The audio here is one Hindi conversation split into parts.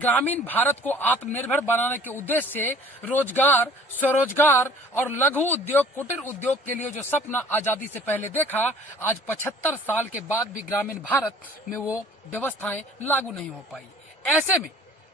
ग्रामीण भारत को आत्मनिर्भर बनाने के उद्देश्य से रोजगार, स्वरोजगार और लघु उद्योग, कुटीर उद्योग के लिए जो सपना आजादी से पहले देखा, आज 75 साल के बाद भी ग्रामीण भारत में वो व्यवस्थाएं लागू नहीं हो पाई। ऐसे में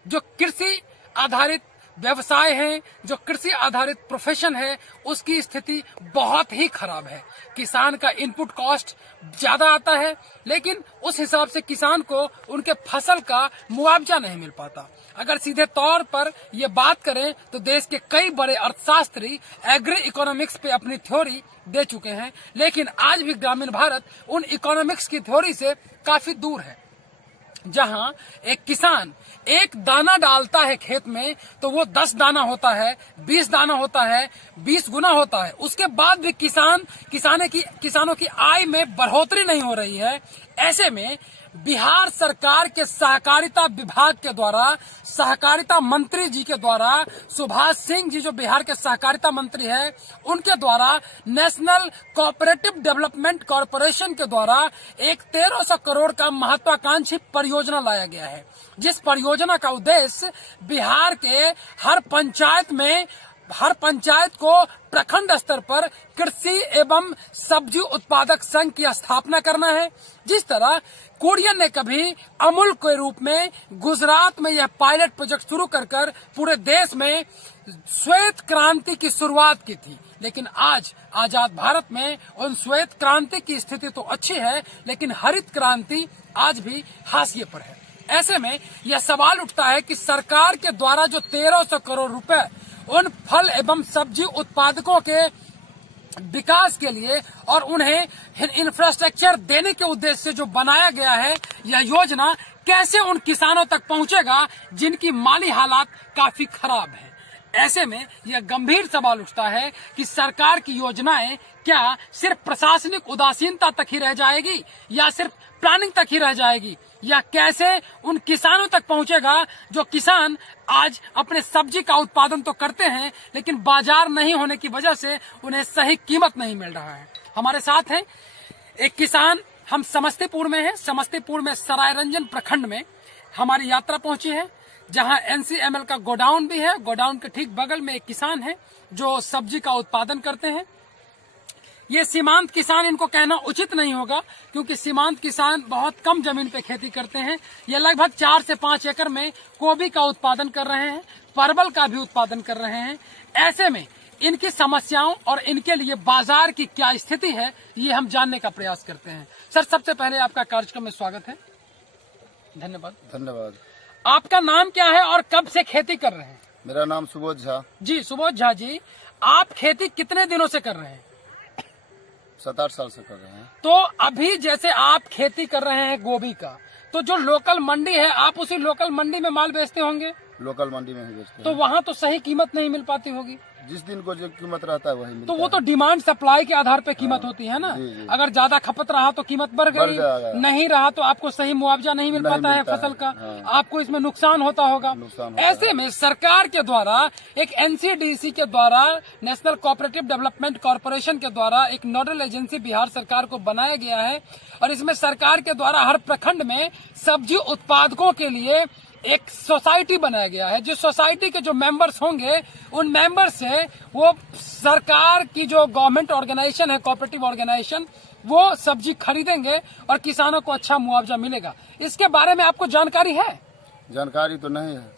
जो कृषि आधारित व्यवसाय है, जो कृषि आधारित प्रोफेशन है, उसकी स्थिति बहुत ही खराब है। किसान का इनपुट कॉस्ट ज्यादा आता है, लेकिन उस हिसाब से किसान को उनके फसल का मुआवजा नहीं मिल पाता। अगर सीधे तौर पर ये बात करें तो देश के कई बड़े अर्थशास्त्री एग्री इकोनॉमिक्स पे अपनी थ्योरी दे चुके हैं, लेकिन आज भी ग्रामीण भारत उन इकोनॉमिक्स की थ्योरी से काफी दूर है। जहां एक किसान एक दाना डालता है खेत में तो वो 10 दाना होता है, 20 दाना होता है, 20 गुना होता है। उसके बाद भी किसानों की आय में बढ़ोतरी नहीं हो रही है। ऐसे में बिहार सरकार के सहकारिता विभाग के द्वारा, सहकारिता मंत्री जी के द्वारा, सुभाष सिंह जी जो बिहार के सहकारिता मंत्री है, उनके द्वारा नेशनल कोऑपरेटिव डेवलपमेंट कॉरपोरेशन के द्वारा एक 1300 करोड़ का महत्वाकांक्षी परियोजना लाया गया है, जिस परियोजना का उद्देश्य बिहार के हर पंचायत को प्रखंड स्तर पर कृषि एवं सब्जी उत्पादक संघ की स्थापना करना है। जिस तरह कुरियन ने कभी अमूल के रूप में गुजरात में यह पायलट प्रोजेक्ट शुरू कर पूरे देश में श्वेत क्रांति की शुरुआत की थी, लेकिन आज आजाद भारत में उन श्वेत क्रांति की स्थिति तो अच्छी है, लेकिन हरित क्रांति आज भी हाशिए पर है। ऐसे में यह सवाल उठता है कि सरकार के द्वारा जो 1300 करोड़ रुपए उन फल एवं सब्जी उत्पादकों के विकास के लिए और उन्हें इंफ्रास्ट्रक्चर देने के उद्देश्य से जो बनाया गया है, यह योजना कैसे उन किसानों तक पहुंचेगा जिनकी माली हालात काफी खराब है। ऐसे में यह गंभीर सवाल उठता है कि सरकार की योजनाएं क्या सिर्फ प्रशासनिक उदासीनता तक ही रह जाएगी या सिर्फ प्लानिंग तक ही रह जाएगी, या कैसे उन किसानों तक पहुंचेगा जो किसान आज अपने सब्जी का उत्पादन तो करते हैं, लेकिन बाजार नहीं होने की वजह से उन्हें सही कीमत नहीं मिल रहा है। हमारे साथ हैं एक किसान, हम समस्तीपुर में हैं। समस्तीपुर में सरायरंजन प्रखंड में हमारी यात्रा पहुंची है, जहां NCML का गोडाउन भी है। गोडाउन के ठीक बगल में एक किसान है जो सब्जी का उत्पादन करते हैं। ये सीमांत किसान, इनको कहना उचित नहीं होगा क्योंकि सीमांत किसान बहुत कम जमीन पे खेती करते हैं। ये लगभग 4 से 5 एकड़ में गोभी का उत्पादन कर रहे हैं, परवल का भी उत्पादन कर रहे हैं। ऐसे में इनकी समस्याओं और इनके लिए बाजार की क्या स्थिति है, ये हम जानने का प्रयास करते हैं। सर, सबसे पहले आपका कार्यक्रम में स्वागत है। धन्यवाद। आपका नाम क्या है और कब से खेती कर रहे हैं? मेरा नाम सुबोध झा जी। सुबोध झा जी, आप खेती कितने दिनों से कर रहे हैं? 7-8 साल से कर रहे हैं। तो अभी जैसे आप खेती कर रहे हैं गोभी का, तो जो लोकल मंडी है, आप उसी लोकल मंडी में माल बेचते होंगे? लोकल मंडी में ही बेचते हैं। तो वहाँ तो सही कीमत नहीं मिल पाती होगी? जिस दिन को जो कीमत रहता है वही मिलता तो वो तो डिमांड सप्लाई के आधार पे कीमत होती है ना। जी। अगर ज्यादा खपत रहा तो कीमत बढ़ गई, नहीं रहा तो आपको सही मुआवजा नहीं मिल पाता है फसल का। आपको इसमें नुकसान होता होगा। ऐसे में सरकार के द्वारा एक NCDC के द्वारा, नेशनल कोऑपरेटिव डेवलपमेंट कॉरपोरेशन के द्वारा एक नोडल एजेंसी बिहार सरकार को बनाया गया है, और इसमें सरकार के द्वारा हर प्रखंड में सब्जी उत्पादकों के लिए एक सोसाइटी बनाया गया है। जिस सोसाइटी के जो मेंबर्स होंगे, उन मेंबर से वो सरकार की जो गवर्नमेंट ऑर्गेनाइजेशन है, कोऑपरेटिव ऑर्गेनाइजेशन, वो सब्जी खरीदेंगे और किसानों को अच्छा मुआवजा मिलेगा। इसके बारे में आपको जानकारी है? जानकारी तो नहीं है।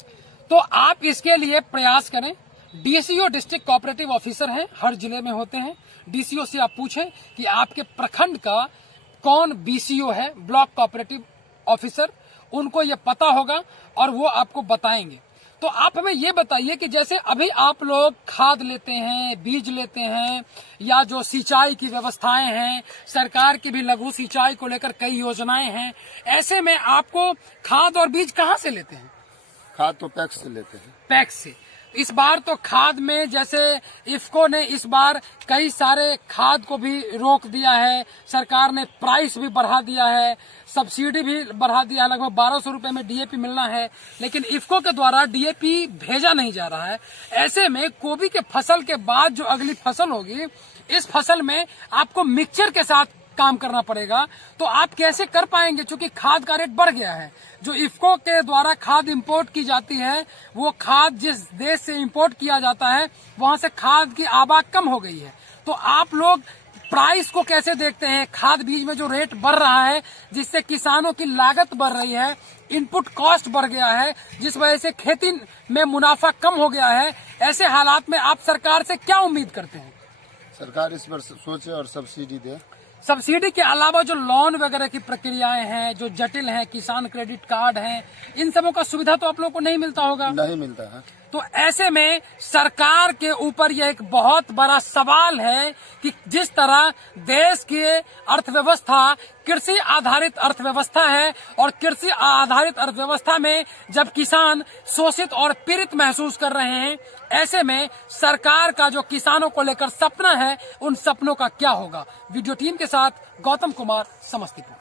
तो आप इसके लिए प्रयास करें। DCO डिस्ट्रिक्ट कोऑपरेटिव ऑफिसर हैं, हर जिले में होते हैं। DCO से आप पूछें कि आपके प्रखंड का कौन BCO है, ब्लॉक कोऑपरेटिव ऑफिसर, उनको ये पता होगा और वो आपको बताएंगे। तो आप हमें ये बताइए कि जैसे अभी आप लोग खाद लेते हैं, बीज लेते हैं, या जो सिंचाई की व्यवस्थाएं हैं, सरकार की भी लघु सिंचाई को लेकर कई योजनाएं हैं, ऐसे में आपको खाद और बीज कहाँ से लेते हैं? खाद तो पैक्स से लेते हैं। पैक्स से। इस बार तो खाद में जैसे इफको ने इस बार कई सारे खाद को भी रोक दिया है, सरकार ने प्राइस भी बढ़ा दिया है, सब्सिडी भी बढ़ा दिया है, लगभग 1200 रुपए में DAP मिलना है, लेकिन इफको के द्वारा DAP भेजा नहीं जा रहा है। ऐसे में गोभी के फसल के बाद जो अगली फसल होगी, इस फसल में आपको मिक्सचर के साथ काम करना पड़ेगा, तो आप कैसे कर पाएंगे? क्योंकि खाद का रेट बढ़ गया है। जो इफ्को के द्वारा खाद इंपोर्ट की जाती है, वो खाद जिस देश से इंपोर्ट किया जाता है वहां से खाद की आवाक कम हो गई है। तो आप लोग प्राइस को कैसे देखते हैं? खाद बीज में जो रेट बढ़ रहा है, जिससे किसानों की लागत बढ़ रही है, इनपुट कॉस्ट बढ़ गया है, जिस वजह से खेती में मुनाफा कम हो गया है, ऐसे हालात में आप सरकार से क्या उम्मीद करते हैं? सरकार इस पर सोचे और सब्सिडी दे। सब्सिडी के अलावा जो लोन वगैरह की प्रक्रियाएं हैं, जो जटिल हैं, किसान क्रेडिट कार्ड हैं, इन सबों का सुविधा तो आप लोगों को नहीं मिलता होगा। नहीं मिलता है। तो ऐसे में सरकार के ऊपर यह एक बहुत बड़ा सवाल है कि जिस तरह देश की अर्थव्यवस्था कृषि आधारित अर्थव्यवस्था है, और कृषि आधारित अर्थव्यवस्था में जब किसान शोषित और पीड़ित महसूस कर रहे हैं, ऐसे में सरकार का जो किसानों को लेकर सपना है, उन सपनों का क्या होगा? वीडियो टीम के साथ गौतम कुमार, समस्तीपुर।